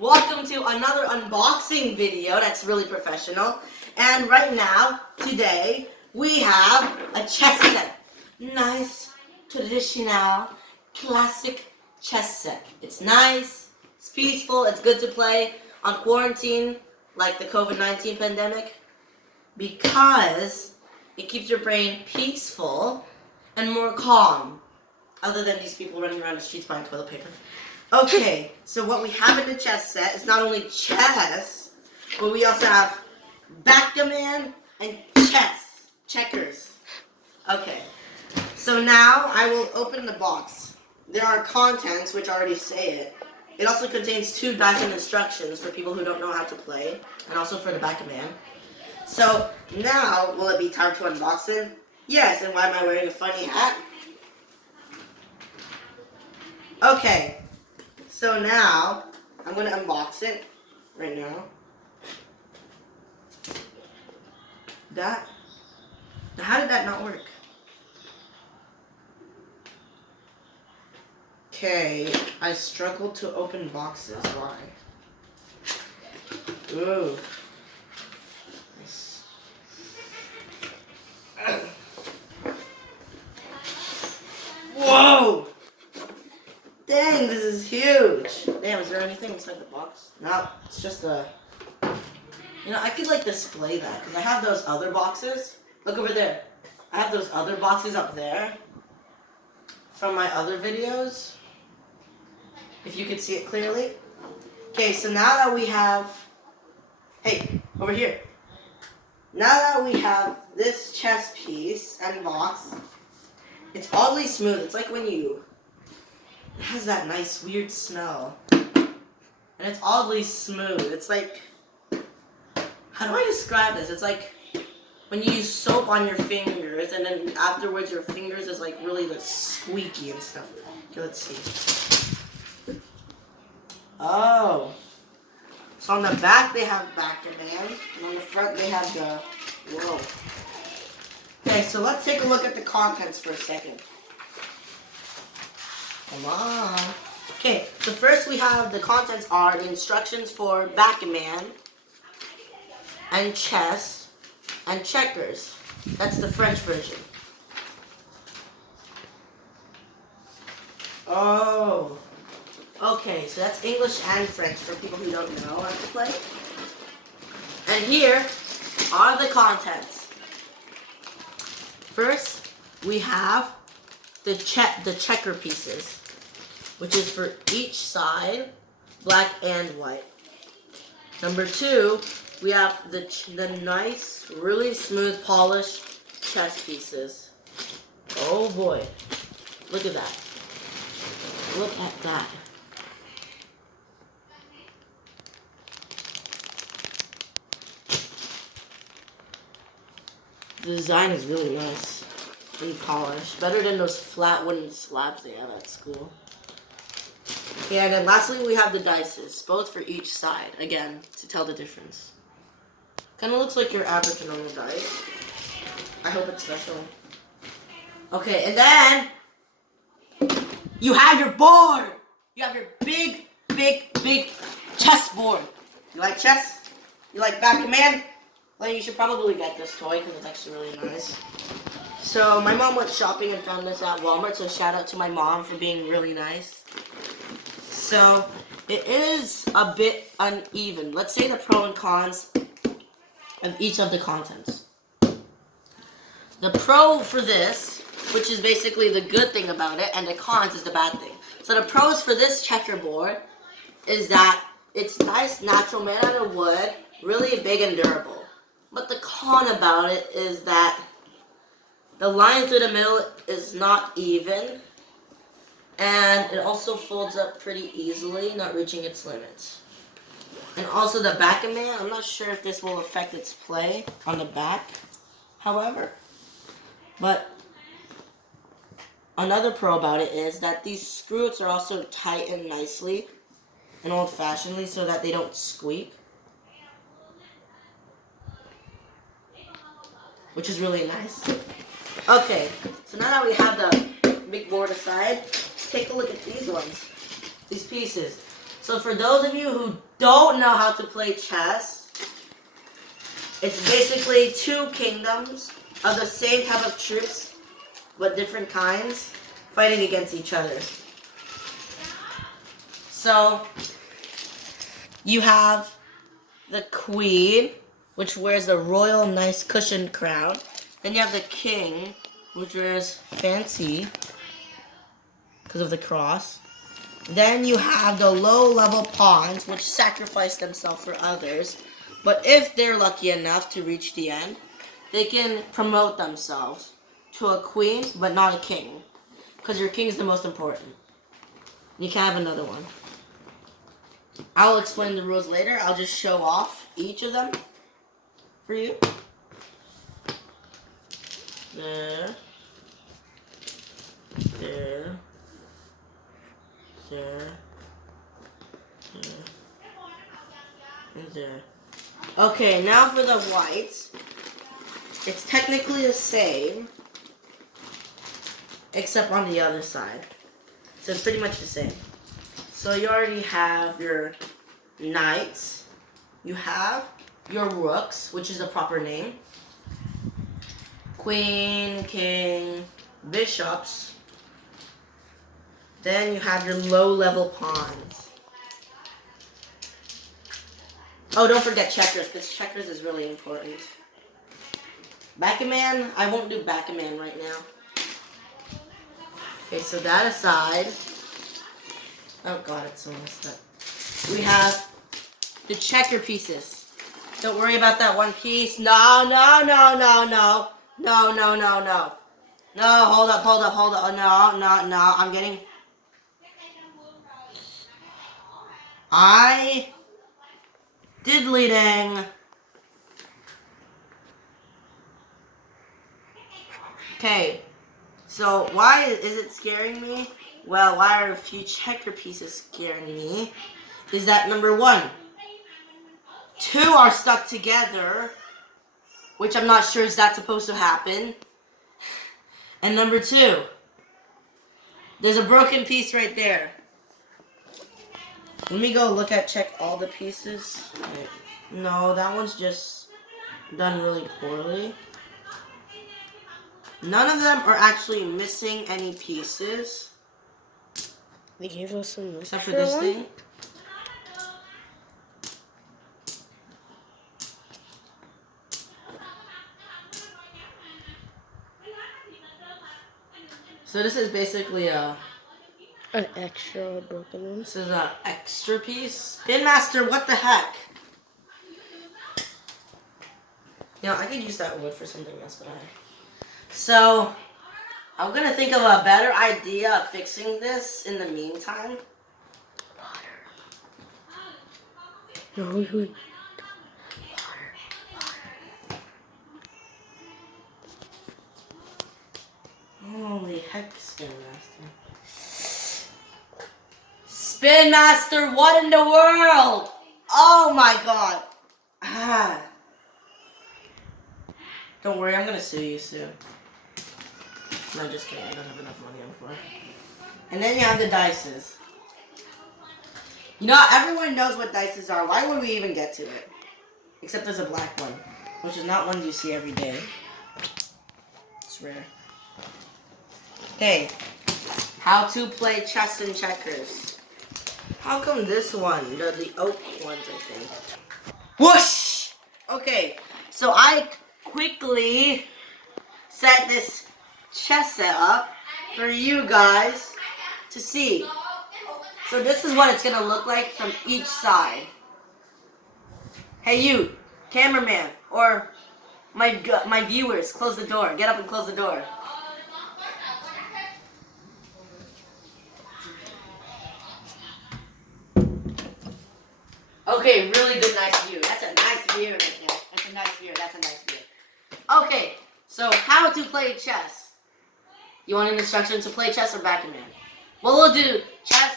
Welcome to another unboxing video that's really professional. And right now, today, we have a chess set. Nice, traditional, classic chess set. It's nice, it's peaceful, it's good to play on quarantine, like the COVID-19 pandemic, because it keeps your brain peaceful and more calm, other than these people running around the streets buying toilet paper. Okay, so what we have in the chess set is not only chess, but we also have backgammon and checkers. Okay, so now I will open the box. There are contents, which already say it. It also contains 2 dice and instructions for people who don't know how to play, and also for the backgammon. So now, will it be time to unbox it? Yes, and why am I wearing a funny hat? Okay. So now, I'm going to unbox it right now. How did that not work? Okay, I struggled to open boxes. Why? Ooh. Nice. Whoa! Dang, this is huge. Damn, is there anything inside the box? No, it's just a... You know, I could like display that, because I have those other boxes. Look over there. I have those other boxes up there from my other videos. If you could see it clearly. Okay, so now that we have... Hey, over here. Now that we have this chess piece and box, it's oddly smooth. It's like when you... It has that nice weird smell. And it's oddly smooth. It's like... How do I describe this? It's like when you use soap on your fingers and then afterwards your fingers is like really like squeaky and stuff. Okay, let's see. Oh. So on the back they have backgammon, and on the front they have the... Whoa. Okay, so let's take a look at the contents for a second. Come on. Okay, so first we have the contents are the instructions for backgammon and chess and checkers. That's the French version. Oh. Okay, so that's English and French for people who don't know how to play. And here are the contents. First, we have the checker pieces, which is for each side, black and white. Number 2, we have the nice, really smooth, polished chess pieces. Oh boy, look at that. Look at that. The design is really nice and polished. Better than those flat wooden slabs they have at school. Yeah, and then lastly we have the dices, both for each side, again, to tell the difference. Kind of looks like your average normal dice. I hope it's special. Okay, and then you have your board! You have your big chess board. You like chess? You like backgammon? Well, you should probably get this toy because it's actually really nice. So my mom went shopping and found this at Walmart, so shout out to my mom for being really nice. So it is a bit uneven. Let's say the pros and cons of each of the contents. The pro for this, which is basically the good thing about it, and the cons is the bad thing. So the pros for this checkerboard is that it's nice, natural, made out of wood, really big and durable. But the con about it is that the line through the middle is not even, and it also folds up pretty easily, not reaching its limits. And also the backgammon, I'm not sure if this will affect its play on the back, however. But another pro about it is that these screws are also tightened nicely and old-fashionedly so that they don't squeak, which is really nice. Okay, so now that we have the big board aside, let's take a look at these ones, these pieces. So So for those of you who don't know how to play chess, it's basically two kingdoms of the same type of troops, but different kinds, fighting against each other. So you have the queen, which wears the royal nice cushioned crown. Then you have the king, which wears fancy because of the cross. Then you have the low-level pawns, which sacrifice themselves for others. But if they're lucky enough to reach the end, they can promote themselves to a queen, but not a king. Because your king is the most important. You can't have another one. I'll explain the rules later. I'll just show off each of them for you. There. There. There. There. And there. Okay, now for the whites. It's technically the same, except on the other side. So it's pretty much the same. So you already have your knights. You have your rooks, which is the proper name. Queen, king, bishops. Then you have your low-level pawns. Oh, don't forget checkers, because checkers is really important. Backgammon, I won't do backgammon right now. Okay, so that aside. Oh god, it's so messed up. We have the checker pieces. Don't worry about that one piece. No, no, no, no, no. No, no, no, no. No, hold up. Oh, no, I'm getting... Diddly-dang. Okay, so why is it scaring me? Well, why are a few checker pieces scaring me? Is that number one, two are stuck together, which I'm not sure is that supposed to happen. And number two, there's a broken piece right there. Let me go check all the pieces. No, that one's just done really poorly. None of them are actually missing any pieces. They gave us some except for this thing. So this is basically an extra broken one. This is an extra piece. Spin Master, what the heck? You know, I could use that wood for something else, but So, I'm gonna think of a better idea of fixing this in the meantime. No, Holy heck, Spin Master. Spin Master, what in the world? Oh my god. Ah. Don't worry, I'm gonna sue you soon. No, just kidding, I don't have enough money on for it. And then you have the dices. You know, everyone knows what dices are. Why would we even get to it? Except there's a black one, which is not one you see every day. It's rare. Okay, how to play chess and checkers. How come this one, the oak ones, I think. Whoosh! Okay, so I quickly set this chess set up for you guys to see. So this is what it's gonna look like from each side. Hey you, cameraman, or my viewers, close the door. Get up and close the door. Okay, really good, nice view. That's a nice view right there. That's a nice view. That's a nice view. Okay, so how to play chess. You want an instruction to play chess or backgammon? Well, we'll do chess,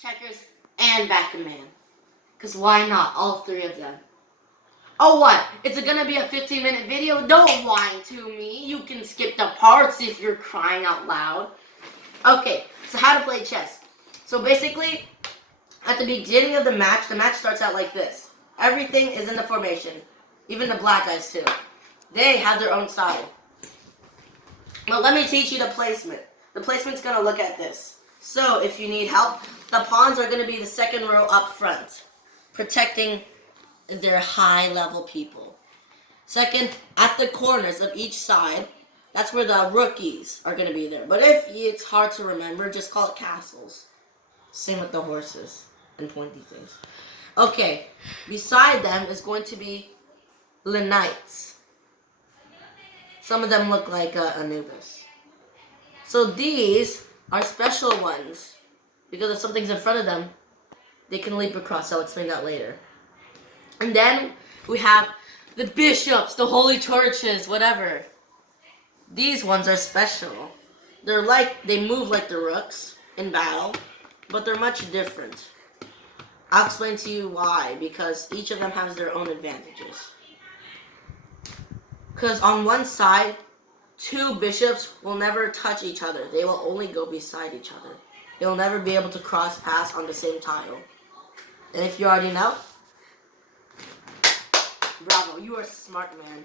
checkers, and backgammon. Because why not? All three of them. Oh, what? It's going to be a 15-minute video? Don't whine to me. You can skip the parts if you're crying out loud. Okay, so how to play chess. So basically, At the beginning of the match starts out like this. Everything is in the formation. Even the black guys too. They have their own style. But let me teach you the placement. The placement's going to look at this. So if you need help, the pawns are going to be the second row up front, protecting their high level people. Second, at the corners of each side, that's where the rookies are going to be there. But if it's hard to remember, just call it castles. Same with the horses and pointy things. Okay, beside them is going to be the knights. Some of them look like Anubis. So these are special ones. Because if something's in front of them, they can leap across. I'll explain that later. And then we have the bishops, the holy torches, whatever. These ones are special. They move like the rooks in battle, but they're much different. I'll explain to you why, because each of them has their own advantages. Because on one side, two bishops will never touch each other. They will only go beside each other. They will never be able to cross paths on the same tile. And if you already know, bravo, you are a smart man.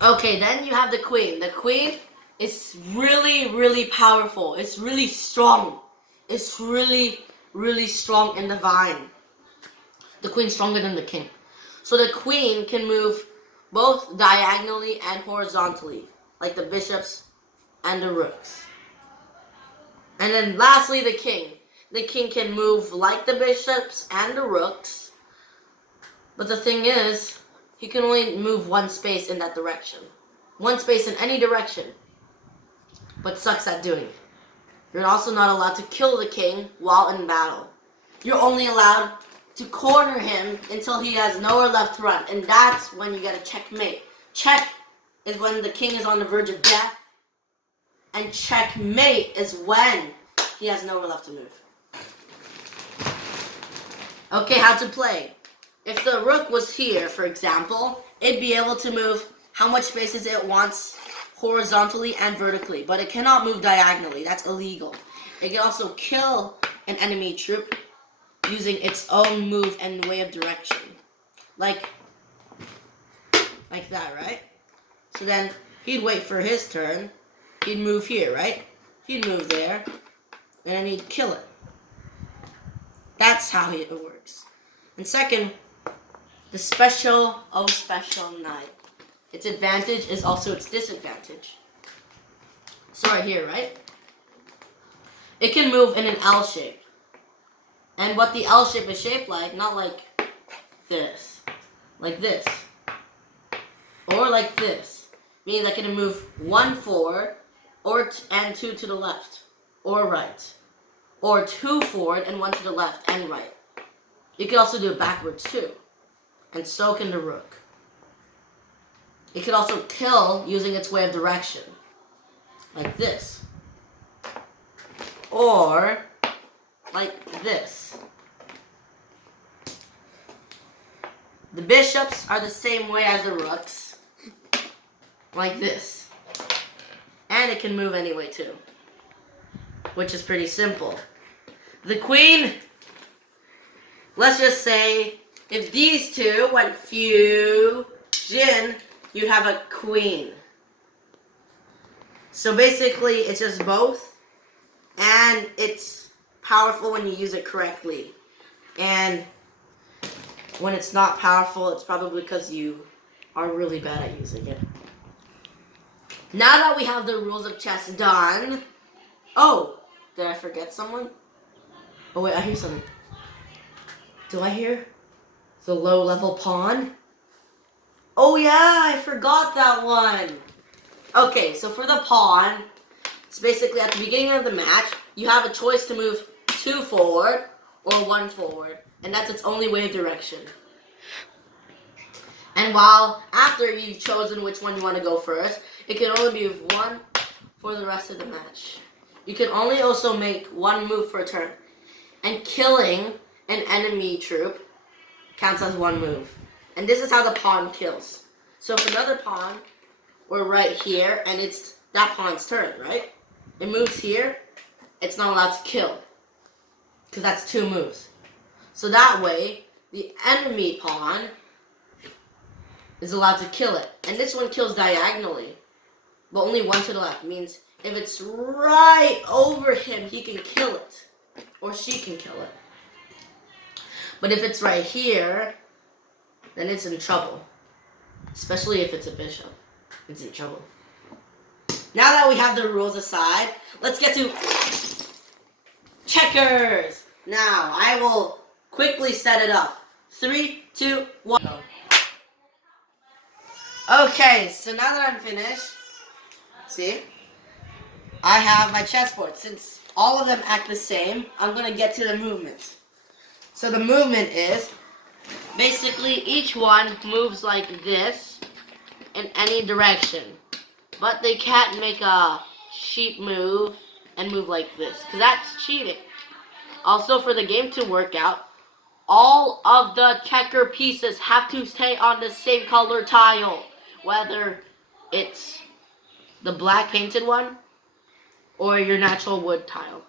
Okay, then you have the queen. The queen is really, really powerful. It's really strong. It's really, really strong and divine. The queen's stronger than the king. So the queen can move both diagonally and horizontally, like the bishops and the rooks. And then lastly, the king. The king can move like the bishops and the rooks. But the thing is, he can only move one space in that direction. One space in any direction. But sucks at doing it. You're also not allowed to kill the king while in battle. You're only allowed to corner him until he has nowhere left to run. And that's when you get a checkmate. Check is when the king is on the verge of death. And checkmate is when he has nowhere left to move. Okay, how to play. If the rook was here, for example, it'd be able to move how much spaces it wants horizontally and vertically. But it cannot move diagonally. That's illegal. It can also kill an enemy troop using its own move and way of direction. Like that, right? So then he'd wait for his turn. He'd move here, right? He'd move there. And then he'd kill it. That's how it works. And second, the special knight. Its advantage is also its disadvantage. So right here, right? It can move in an L shape. And what the L shape is shaped like, not like this. Like this. Or like this. Means I can move 1 forward and 2 to the left. Or right. Or 2 forward and 1 to the left and right. You can also do it backwards too. And so can the rook. It can also kill using its way of direction. Like this. Or like this. The bishops are the same way as the rooks. Like this. And it can move anyway too. Which is pretty simple. The queen, let's just say, if these two went fusion, you'd have a queen. So basically, it's just both. And it's powerful when you use it correctly. And when it's not powerful, it's probably because you are really bad at using it. Now that we have the rules of chess done... Oh, did I forget someone? Oh wait, I hear something. Do I hear the low-level pawn? Oh yeah, I forgot that one. Okay, so for the pawn, it's basically at the beginning of the match, you have a choice to move 2 forward or 1 forward, and that's its only way of direction. And while after you've chosen which one you want to go first, it can only move 1 for the rest of the match. You can only also make 1 move per turn. And killing an enemy troop counts as 1 move. And this is how the pawn kills. So if another pawn were right here, and it's that pawn's turn, right? It moves here, it's not allowed to kill. because that's 2 moves. So that way, the enemy pawn is allowed to kill it. And this one kills diagonally, but only 1 to the left. Means if it's right over him, he can kill it. Or she can kill it. But if it's right here, then it's in trouble. Especially if it's a bishop. It's in trouble. Now that we have the rules aside, let's get to checkers. Now, I will quickly set it up. 3, 2, 1. Go. Okay, so now that I'm finished, see, I have my chessboard. Since all of them act the same, I'm going to get to the movement. So the movement is, basically each one moves like this in any direction. But they can't make a sheep move and move like this, because that's cheating. Also, for the game to work out, all of the checker pieces have to stay on the same color tile. Whether it's the black painted one or your natural wood tile.